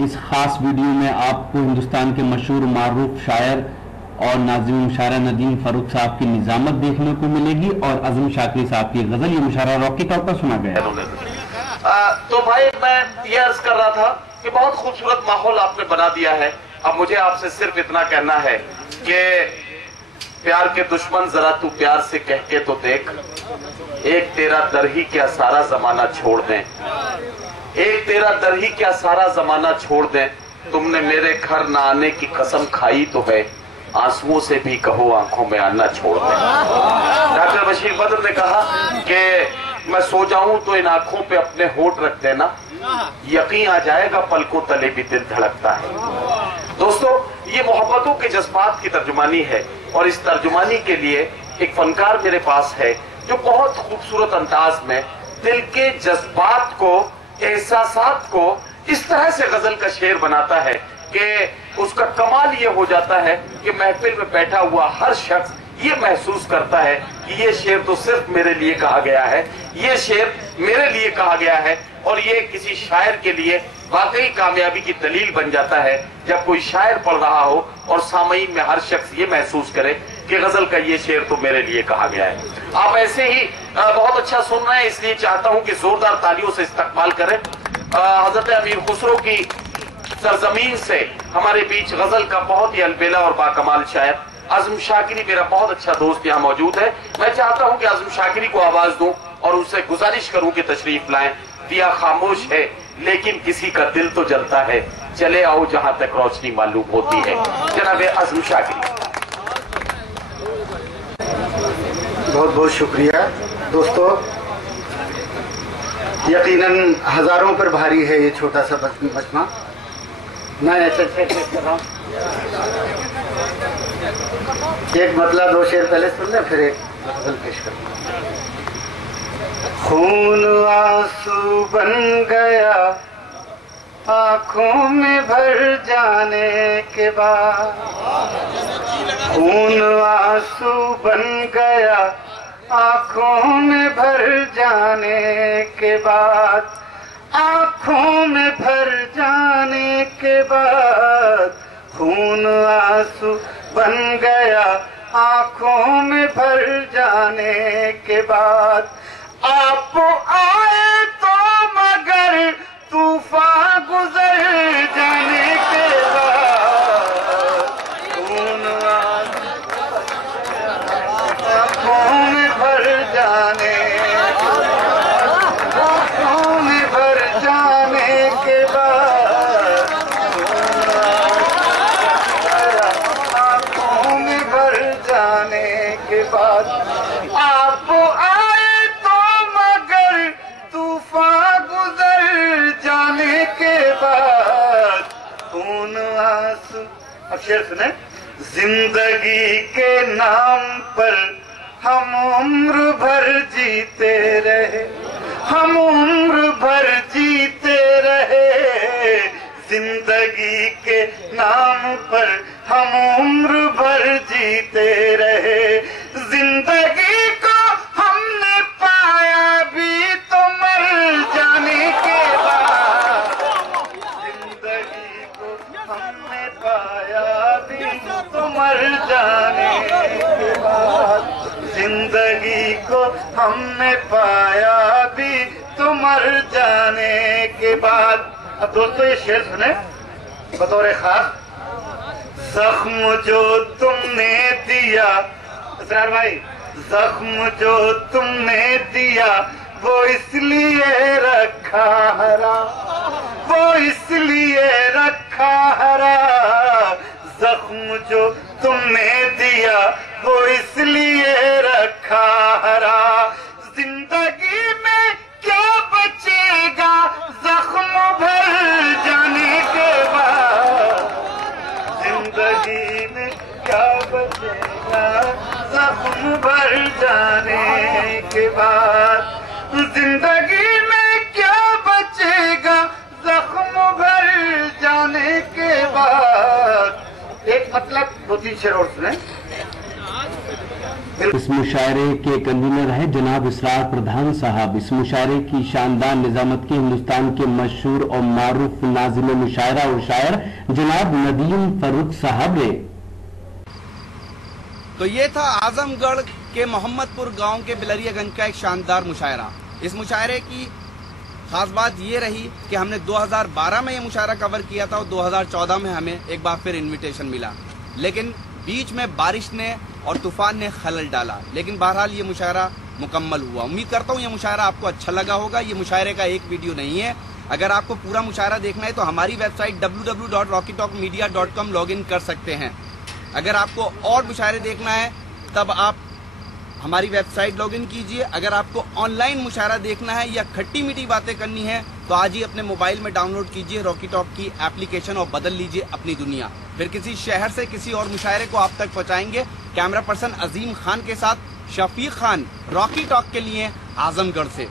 इस खास वीडियो में आपको हिंदुस्तान के मशहूर मारूफ शायर और नाज़िम मुशायरा नदीम फारूक साहब की निजामत देखने को मिलेगी और अज़म शाकिरी साहब की गजल ये मुशायरा रॉक के तौर पर सुना गया। तो भाई मैं ये अर्ज कर रहा था कि बहुत खूबसूरत माहौल आपने बना दिया है। अब मुझे आपसे सिर्फ इतना कहना है कि प्यार के दुश्मन जरा तू प्यार से कह के तो देख, एक तेरा दर ही क्या सारा जमाना छोड़ दें, एक तेरा दर ही क्या सारा जमाना छोड़ दें, तुमने मेरे घर न आने की कसम खाई तो है, आंसुओं से भी कहो आंखों में आना छोड़ दें। डॉक्टर बशीर बद्र ने कहा कि मैं सो जाऊं तो इन आंखों पे अपने होठ रख देना, यकीन आ जाएगा पलकों तले भी दिल धड़कता है। दोस्तों, ये मोहब्बतों के जज्बात की तर्जुमानी है और इस तर्जुमानी के लिए एक फनकार मेरे पास है जो बहुत खूबसूरत अंदाज में दिल के जज्बात को, एहसासात को इस तरह से गजल का शेर बनाता है कि उसका कमाल ये हो जाता है कि महफिल में बैठा हुआ हर शख्स ये महसूस करता है कि ये शेर तो सिर्फ मेरे लिए कहा गया है, ये शेर मेरे लिए कहा गया है। और ये किसी शायर के लिए वाकई कामयाबी की दलील बन जाता है जब कोई शायर पढ़ रहा हो और सामईन में हर शख्स ये महसूस करे कि गजल का ये शेर तो मेरे लिए कहा गया है। आप ऐसे ही बहुत अच्छा सुन रहे हैं, इसलिए चाहता हूं कि जोरदार तालियों से इस्तकबाल करें। हजरत अमीर खुसरो की सरजमीन से हमारे बीच गजल का बहुत ही अलबेला और बाकमाल शायर अज़म शाकिरी, मेरा बहुत अच्छा दोस्त यहाँ मौजूद है। मैं चाहता हूं कि अज़म शाकिरी को आवाज दूं और उससे गुजारिश करूं कि तशरीफ लाएं। दिया खामोश है लेकिन किसी का दिल तो जलता है, चले आओ जहां तक रोशनी मालूम होती है। जनाब अज़म शाकिरी। बहुत बहुत शुक्रिया दोस्तों। यकीनन हजारों पर भारी है ये छोटा सा मजमा। मैं ऐसे कर रहा हूँ, एक मतलब दो शेर पहले सुन ले, फिर एक गजल पेश करूँ। खून आंसू बन गया आंखों में भर जाने के बाद, खून आंसू बन गया आंखों में भर जाने के बाद, आंखों में भर जाने के बाद, खून आंसू बन गया आंखों में भर जाने के बाद, आप आए तो मगर तूफान गुजर जाने के बाद, खून आंखों में भर जाने, आंखों में भर जाने के बाद, आंखों में भर जाने के बाद, आप आए तो मगर तूफान गुजर जाने के बाद, खून आंसू। अब शेर सुने। जिंदगी के नाम पर हम उम्र भर जीते रहे, हम उम्र भर जीते रहे, जिंदगी के नाम पर हम उम्र भर जीते रहे, जिंदगी को हमने पाया भी तो मर जाने के बाद, जिंदगी को हमने पाया भी तो मर जाने के बाद, जिंदगी को हमने पाया भी तो मर जाने के बाद। अब दोस्तों ये शेर सुने बतौर खास। जख्म जो तुमने दिया, असरार भाई, जख्म जो तुमने दिया वो इसलिए रखा हरा, वो इसलिए रखा हरा, जख्म जो तुमने दिया वो इसलिए रखा हरा, जिंदगी में क्या बचेगा जख्म भर जाने के बाद, जिंदगी में क्या बचेगा जख्म भर जाने के बाद, जिंदगी में क्या बचेगा जख्म भर जाने के बाद। एक मतलब दो तीन शेर और सुने। اس مشاعرے کے کنوینر ہیں جناب اسرار پردھان صاحب. اس مشاعرے کی شاندار نظامت کی ہندوستان کے مشہور اور معروف ناظم مشاعرہ اور شاعر جناب ندیم فاروق صاحب نے. تو یہ تھا اعظم گڑھ کے محمد پور گاؤں کے بلریا گنج کا ایک شاندار مشاعرہ. اس مشاعرے کی خاص بات یہ رہی کہ ہم نے 2012 میں یہ مشاعرہ کور کیا تھا اور 2014 میں ہمیں ایک بار پھر انویٹیشن ملا، لیکن بیچ میں بارش نے اور طوفان نے خلل ڈالا. لیکن بہرحال یہ مشاعرہ مکمل ہوا. امید کرتا ہوں یہ مشاعرہ آپ کو اچھا لگا ہوگا. یہ مشاعرے کا ایک ویڈیو نہیں ہے. اگر آپ کو پورا مشاعرہ دیکھنا ہے تو ہماری web site www.rockytalkmedia.com log in کر سکتے ہیں. اگر آپ کو اور مشاعرے دیکھنا ہے تب آپ ہماری ویب سائٹ لاگ ان کیجئے. اگر آپ کو آن لائن مشاعرہ دیکھنا ہے یا کھٹی میٹھی باتیں کرنی ہے تو آج ہی اپنے موبائل میں ڈاؤن لوڈ کیجئے راکی ٹاک کی اپلیکیشن اور بدل لیجئے اپنی دنیا. پھر کسی شہر سے کسی اور مشاعرے کو آپ تک پہنچائیں گے. کیمرہ پرسن عظیم خان کے ساتھ شفیق خان، راکی ٹاک کے لیے اعظم گڑھ سے.